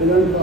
Lezinto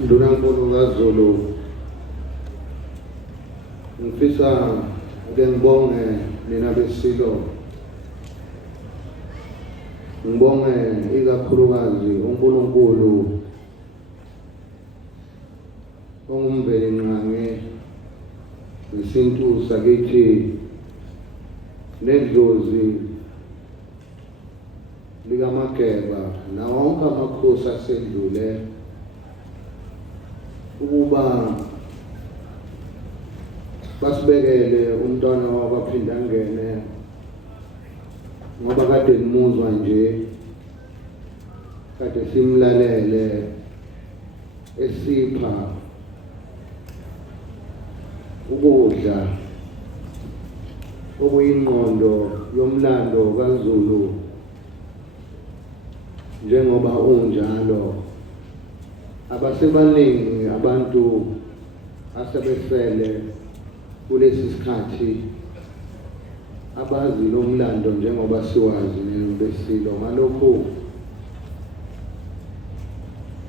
ndunankulu kaZulu ngifisa ngibonge nina beSilo ngibonge ikakhulukazi uNkulunkulu ongumveli nqange isintu sakithi nedlozi likaMageba nawo wonke amakhosi asedlule ukuba basibekele umntwana wabaphinda angene ngoba kade nimuzwa nje kade simlalele esipha ukudla okuyingqondo yomlando kaZulu njengoba unjalo abasebaningi abantu asebesele kulesi sikhathi abazi lo mlando njengoba siwazi beSilo. Ngalokho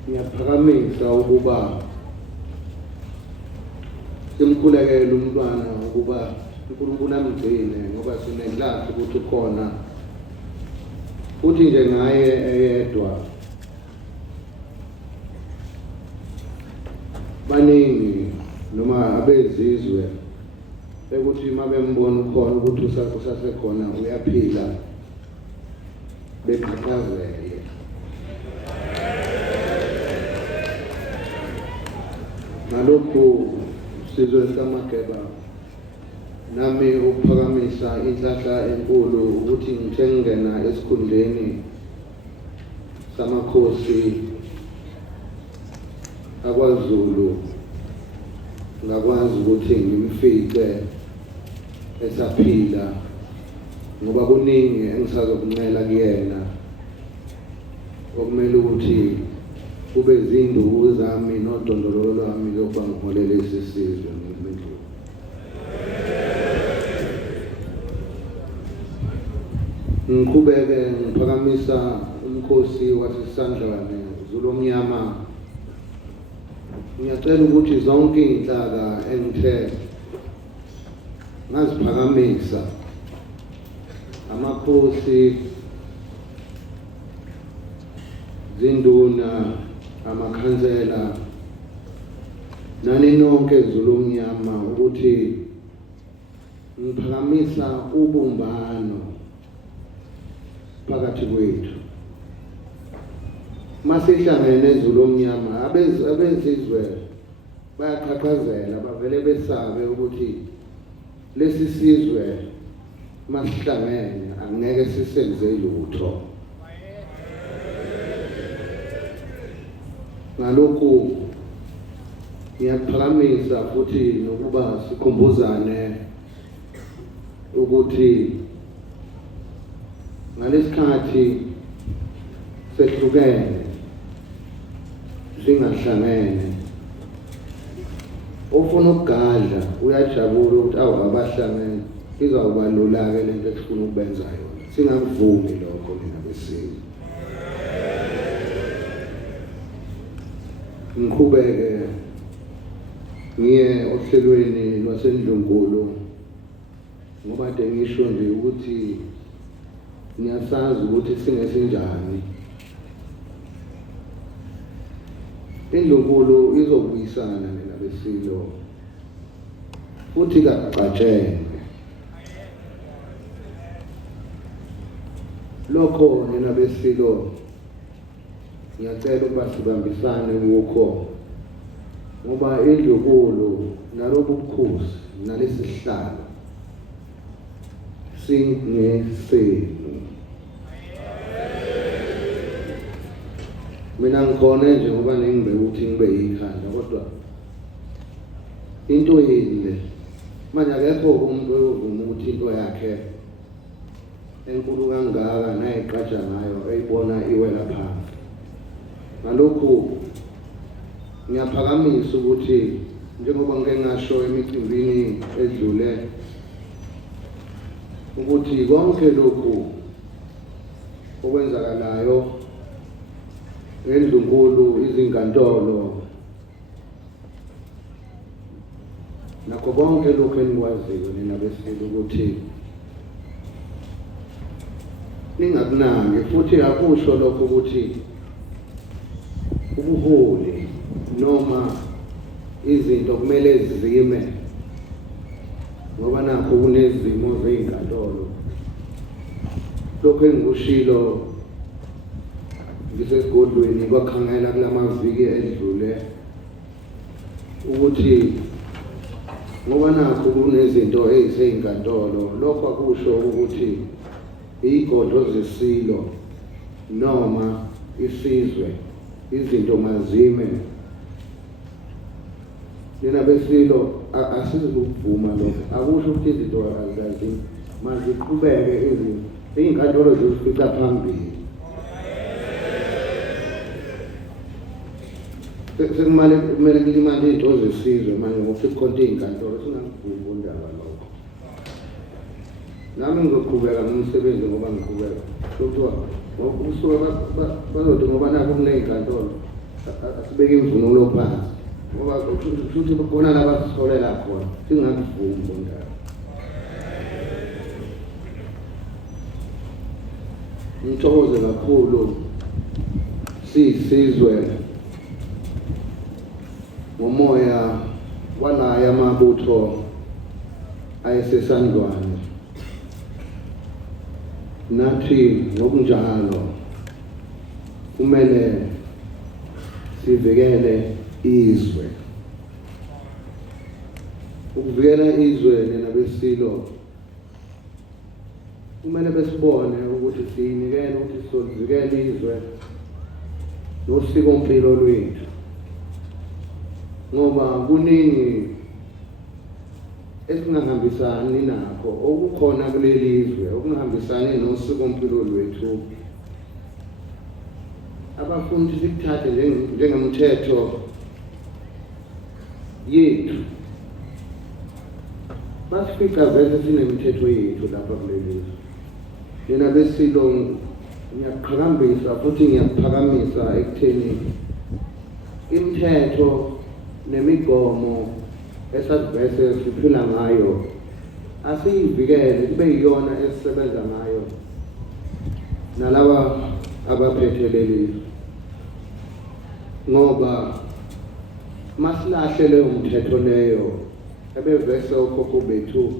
ngiyaphakamisa ukuba simkhulekele umntwana ukuba uNkulunkulu amgcine ngoba sinenhlanhla ukuthi ukhona futhi nje ngaye eyedwa baningi noma abezizwe ukuthi mabembona ukhona ukuthi usasekhona uyaphila beqhaqhazele. Ngalokho sizwe sikaMageba nami ukuphakamisa inhlahla enkulu ukuthi ngithe ngingena esikhundleni samakhosi akwaZulu ngakwazi ukuthi ngimfice esaphila ngoba kuningi engisazokumela kuyena okumele ukuthi kube zinduku zami nodondolo lwami lokuba ngiholele lesi sizwe ngimendlulu. Ngiqhubeke ngiphakamisa umkhosi wasesandlwane Zulu omnyama. Ngiyacela ukuthi zonke inhlaka engithe ngaziphakamisa amakhosi, zinduna, amakhansela nani nonke Zulu omnyama ukuthi ngiphakamisa ubumbano phakathi kwethu. Masihlangene Zulu omnyama abezizwe bayaqhaqhazela bavele besabe ukuthi lesi sizwe masihlangene angeke sisenze lutho. Ngalokhu ngiyaphakamisa futhi nokuba sikhumbuzane ukuthi ngalesikhathi sehlukene singahlangene ofuna ukugadla uyajabula ukuthi abahlangene izawuba lula-ke lento esifuna ukubenza yona. Singakuvumi lokho mina beSilo. Ngiqhubeke ngiye ohlelweni lwaseNdlunkulu ngoba kade ngisho nje ukuthi ngiyasazi ukuthi singesinjani. INdlunkulu izobuyisana nina beSilo futhi kaqatshenge lokho nina beSilo ngiyacela ukuba sibambisane ukho ngoba indlunkulu nalobu bukhosi nalesi sihlalo singesenu. Mina ngikhona nje ngoba nengibeke ukuthi ngibe yikhanda, kodwa into yile manje akekho umuntu oyovuma ukuthi into yakhe enkulu kangaka nayiqatsha ngayo eyibona iwela phansi. Ngalokhu ngiyaphakamisa ukuthi njengoba ngike ngasho emicimbini edlule ukuthi konke lokhu okwenzakalayo ngendlunkulu, izinkantolo, nakho konke lokhu enikwaziyo nina beSilo ukuthi ningakunaki, futhi akusho lokho ukuthi ubuholi noma izinto kumele zime ngoba nakho kunezimo zezinkantolo. Lokho engikushilo ngisesigodlweni kwakhangela kulamaviki edlule ukuthi ngoba nakho kunezinto ezisezinkantolo, lokho akusho ukuthi izigodlo zeSilo noma isizwe izinto mazime. Nina beSilo asizukuvuma lokho, akusho ukuthi izinto azazime, maziqhubeke izinkantolo zifica phambili. Kumele kulimale izinto zesizwe manje ngoba sekukhona izinkantolo, singakuvumi undaba lokho. Nami ngizoqhubeka nomsebenzi ngoba ngiqhubeka kuthiwa usuke bazothi ngoba nakho kunezinkantolo asibeke imvunulo phansi ngoba futhi khona la basiholela khona, singakuvumi undaba. Ngithokoze kakhulu siyisizwe ngomoya walaya amabutho ayesesandlwane. Nathi ngokunjalo kumele sivikele izwe. Ukuvikela izwe nina beSilo kumele besibone ukuthi siyinikele ukuthi sizovikela izwe nosikompilo lwethu, ngoba kuningi esingahambisani nakho okukhona kuleli izwe okungahambisani nosikompilo lwethu. Abafundi sikuthathe njengemthetho yethu, basifica vele sinemithetho yethu lapha kuleli izwe. Nina beSilo ngiyaqhakambisa futhi ngiyaphakamisa ekutheni imithetho nemigomo esasivese siphila ngayo asiyivikele kube yiyona esisebenza ngayo nalaba abaphethe leli, ngoba masilahle leyo mthetho leyo ebevese okhokho bethu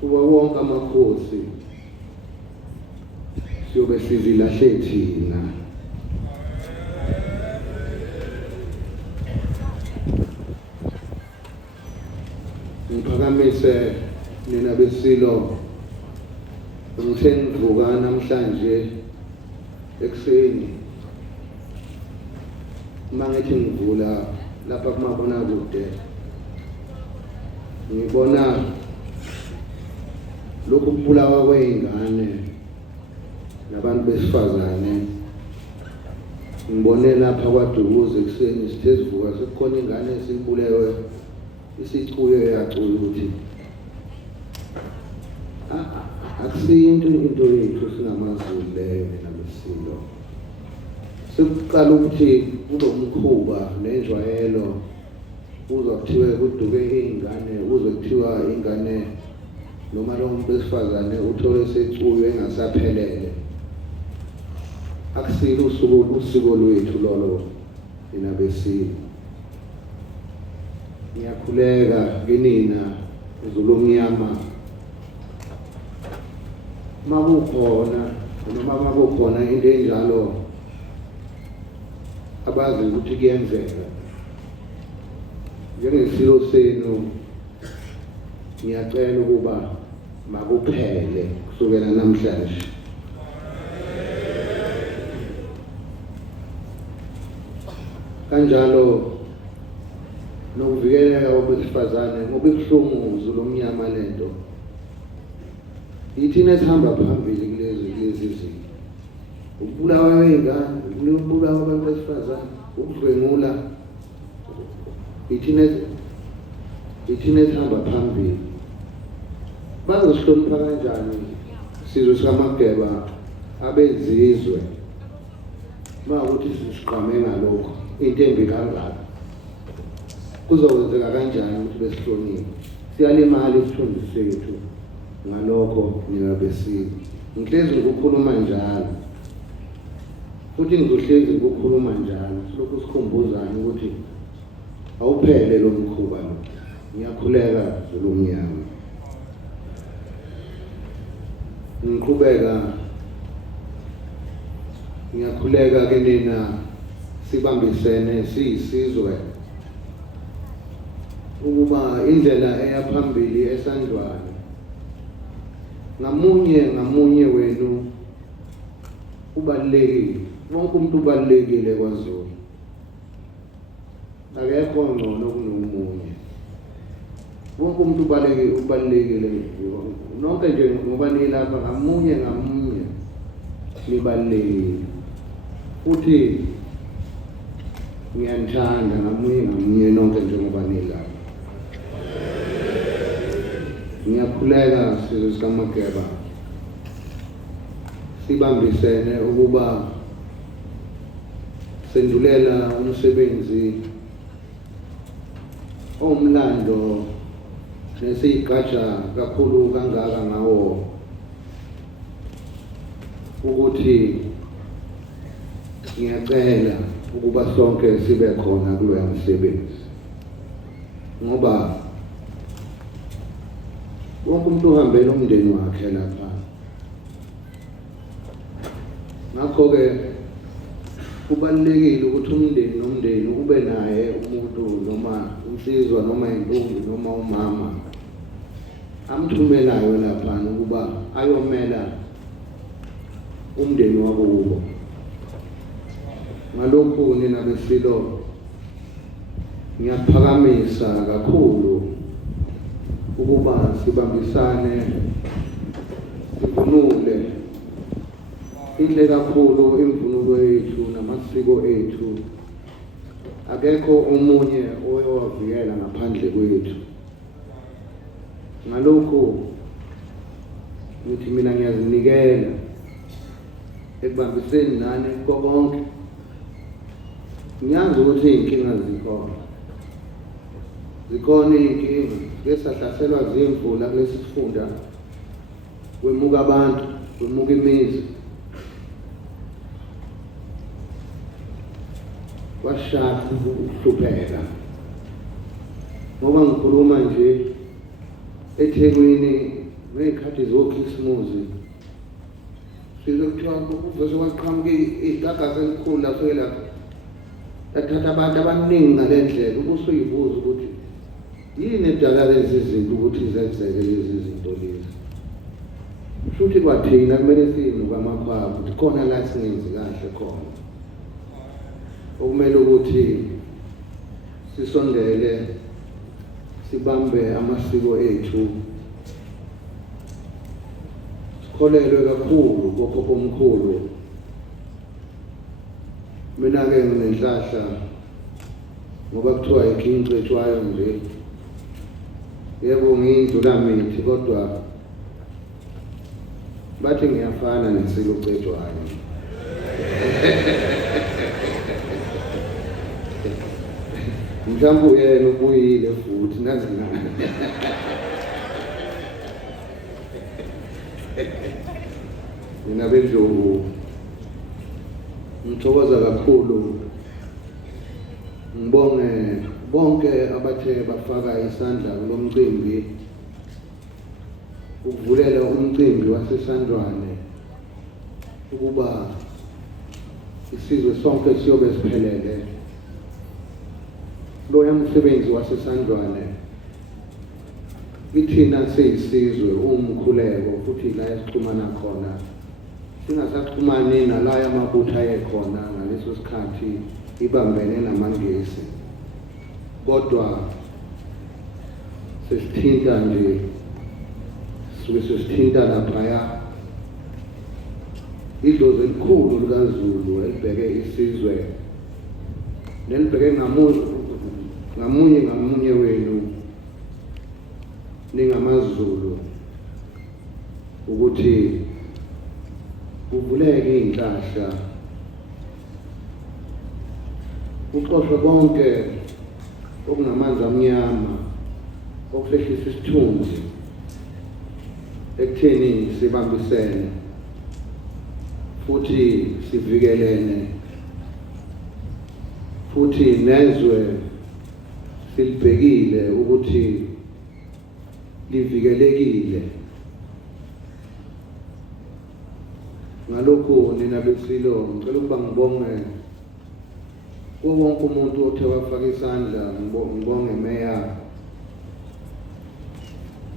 kuba wonke amakhosi siyobe sizilahle thina. Ngiphakamise nina beSilo ngithe ngivuka namhlanje ekuseni mangithi ngivula lapha kumabonakude ngibona lokhu kubulawa kwezingane nabantu besifazane. Ngibone lapha kwaDukuza ekuseni sithe sivuka sekukhona ingane esibulewe isicuyo yacuya ukuthi akusiyinto yethu singamaZulu leyo mina beSilo. Sekuqala ukuthi kube umkhuba nenjwayelo, uzwa kuthiwe kuduke ingane, uzwe kuthiwa ingane noma lo muntu besifazane uthole secuyo engasaphelele. Akusilo usiko lwethu lolo nina beSilo. Ngiyakhuleka kinina izulu omnyama makukhona noma makukhona into enjalo abazi ukuthi kuyenzeka njengesilo senu ngiyacela ukuba makuphele kusukela namhlanje. Kanjalo nokuvikeleka kwabesifazane ngoba ibuhlungu zulomnyama lento. Yithina esihamba phambili kulezi zinto. Ukubulawa kwey'ngane, ukubulawa kwabantu besifazane, ukudlwengula. Yithina esihamba phambili. Bazosihlonipha kanjani isizwe sikaMageba abezizwe mawukuthi siqhame ngalokho into embi kangaka? Kuzokwenzeka kanjani ukuthi besihloniphe? Siyalimala isithunzi sethu ngalokho ningabesizwe. Ngihlezi ngikukhuluma njalo futhi ngizohlezi ngikukhuluma njalo lokhu sikhumbuzane ukuthi awuphele lo mkhuba lo. Ngiyakhuleka zulomnyama. Ngiyakhuleka ke nina sibambisene siyisizwe ukuba indlela eyaphambili esandlwane ngamunye wenu ubalulekile. Wonke umuntu ubalulekile kwaZulu. Akekho ngcono kunomunye. Wonke umuntu ubalulekile. Nonke nje ngoba nilapha ngamunye nibalulekile. Futhi ngiyanithanda ngamunye nonke njengoba nilapha. Ngiyakhuleka sizwe sikaMageba sibambisene ukuba sendulela umsebenzi omlando nesiyigqaja kakhulu kangaka ngawo ukuthi ngiyacela ukuba sonke sibe khona kuloya msebenzi ngoba wonke umuntu uhambela umndeni wakhe lapha. Ngakho-ke kubalulekile ukuthi umndeni nomndeni ube naye umuntu noma insizwa noma intombi noma umama amthumelayo lapha ukuba ayomela umndeni wakubo. Ngalokhu nina beSilo ngiyaphakamisa kakhulu ukuba sibambisane sivunule inhle kakhulu imvunulo yethu namasiko ethu. Akekho omunye oyowavikela ngaphandle kwethu. Ngalokhu ngithi mina ngiyazinikela ekubambiseni nani konke. Ngiyazi ukuthi iy'nkinga zikhona iy'nkinga. Besahlaselwa zimvula kulesi sifunda, kwemuka abantu, kwemuka imizi, kwashaya ukuhlupheka. Ngoba ngikhuluma nje eThekwini ngey'khathi zoKhisimusi sizokuthiwa kuvese kwaqhamuka igagasi elikhulu lafike lapha lathatha abantu abaningi ngale ndlela. Ubusuyibuza ukuthi yini edala lezi zinto ukuthi zenzeke lezi zinto lezi. Futhi kwathina kumele sinuka amakhwapha ukuthi khona la singenzi kahle khona, okumele ukuthi sisondele sibambe amasiko ethu, sikholelwe kakhulu kokhokho omkhulu. Mina-ke nginenhlahla ngoba kuthiwa iKing Cetshwayo nje. Yebo ngiyindlulamithi kodwa bathi ngiyafana nesilo Cetshwayo. Mhlawumbe uyena ubuyile futhi nazi ngani. Mina beNdlovu ngithokoza kakhulu, ngibonge bonke abathe bafaka isandla kulo mcimbi ukuvulela umcimbi wasesandlwane ukuba isizwe sonke siyobe siphelele loya msebenzi wasesandlwane ithina siyisizwe umkhuleko futhi la esixhumana khona singasaxhumani nala amabutho ayekhona ngaleso sikhathi ibambene namangesi kodwa sesithinta nje sesithinta laphaya idlozi elikhulu likaZulu elibheke isizwe nelibheke ngamunye wenu ningamaZulu ukuthi kuvuleke iy'nhlahla kuxoshwe konke okungamanzi amnyama okuhlehlisa isithunzi ekutheni sibambisene futhi sivikelene futhi nezwe silibhekile ukuthi livikelekile. Ngalokho nina beSilo ngicela ukuba ngibonge wonke umuntu othe wafaka isandla, ngibonge Meya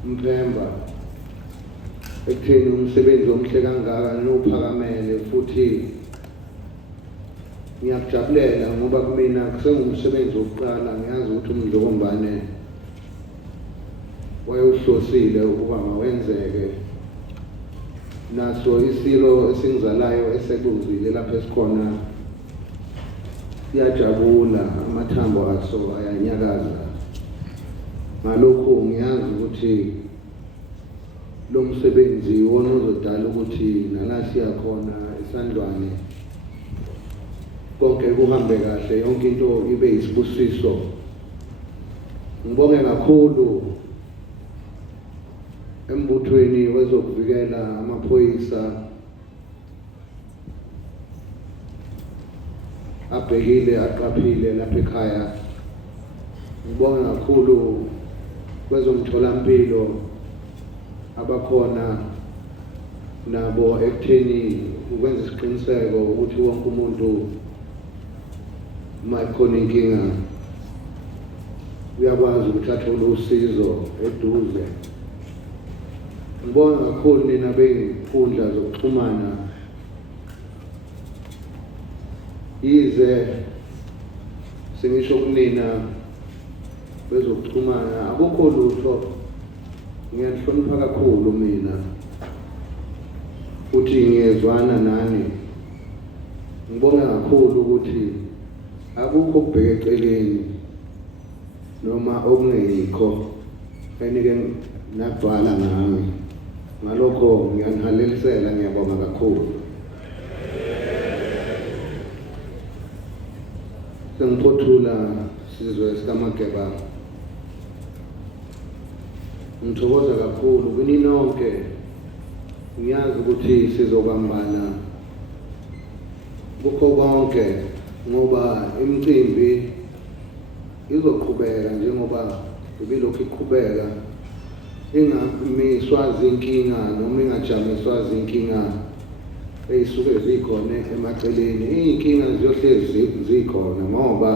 Mpemba ekutheni umsebenzi omhle kangaka nophakamele futhi ngiyakujabulela ngoba kumina kusengumsebenzi wokuqala ngiyazi ukuthi umdlokombane wayewuhlosile ukuba mawenzeke naso iSilo esingizalayo esekuzile lapha esikhona siyajabula amathambo aso ayanyakaza. Ngalokho ngiyazi ukuthi lo msebenzi wona uzodala ukuthi nala siyakhona esandlwane konke kuhambe kahle, yonke into ibe yisibusiso. Ngibonge kakhulu embuthweni wezokuvikela amaphoyisa abhekile aqaphile lapha ekhaya. Ngibonge kakhulu kwezomtholampilo abakhona nabo ekutheni ukwenza isiqiniseko ukuthi wonke umuntu uma ekhona inkinga uyakwazi ukuthi athole usizo eduze. Ngibonga kakhulu nina bey'nkundla zokuxhumana yize sengisho kunina bezokuxhumana akukho lutho, ngiyalihlonipha kakhulu mina futhi ngiyezwana nani. Ngibonga kakhulu ukuthi akukho ukubheka eceleni noma okungekho enike nagcwala ngami. Ngalokho ngiyanihalelisela, ngiyabonga kakhulu. Sengiphothula sizwe sikaMageba, ngithokoza kakhulu kini nonke. Ngiyazi ukuthi sizobambana kukho konke ngoba imicimbi izoqhubeka njengoba ibilokhu iqhubeka, ingamiswa zinkinga noma ingajamiswa zinkinga ey'suke zikhona emaceleni. Iy'nkinga ziyohlezi zikhona ngoba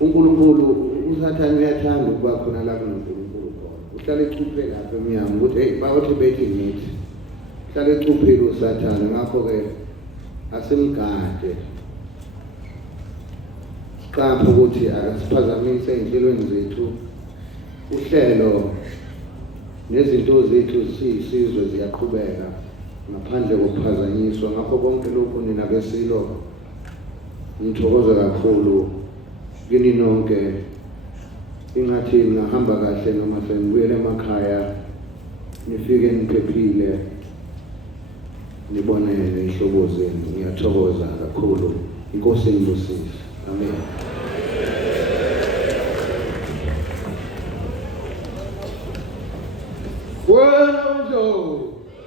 uNkulunkulu uSathane uyathanda ukuba khona la kunoNkulunkulu khona. Uhlala echuphe lapha emnyama ukuthi hey bayothi bethi ngithi, uhlala echuphile uSathane. Ngakho-ke asimgade, siqaphe ukuthi asiphazamise ey'nhlelweni zethu. Uhlelo nezinto zethu siyisizwe ziyaqhubeka ngaphandle kokuphazanyiswa. Ngakho konke lokhu nina beSilo ngithokoza kakhulu kini nonke. Ingathi ngahamba kahle noma sengibuyele emakhaya, nifike niphephile, nibone ney'hlobo zenu. Ngiyathokoza kakhulu. Inkosi inibusise. Amen. Bueno,